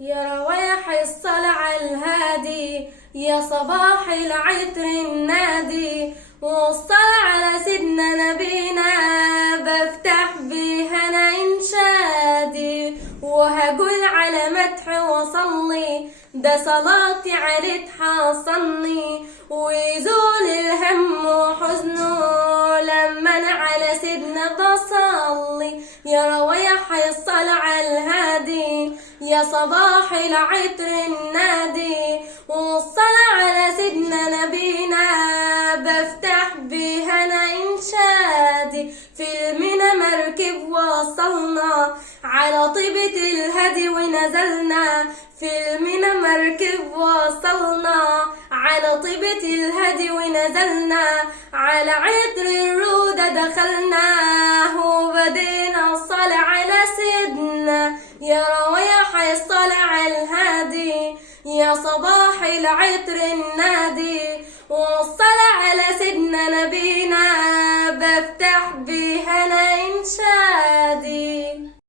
يا روايح الصلاة على الهادي، يا صباح العطر النادي، والصلاة على سيدنا نبينا بفتح بيها أنا إنشادي، وهقول على مدح وصلي ده صلاتي عليه تحصلني، ويزول الهم وحزنه لما أنا على سيدنا بصلي. يا روايح الصلاة على الهادي، يا صباح العطر النادي، والصلاة على سيدنا نبينا بفتح بيها أنا إنشادي. في المنى مركب وصلنا على طيبة الهدي ونزلنا، في المنى مركب وصلنا على طيبة الهدي ونزلنا، على عطر الرودة دخلنا وبدينا الصلاة على سيدنا. يا روايح الصلاة على الهادي، يا صباح العطر النادي، والصلاة على سيدنا نبينا بفتح بي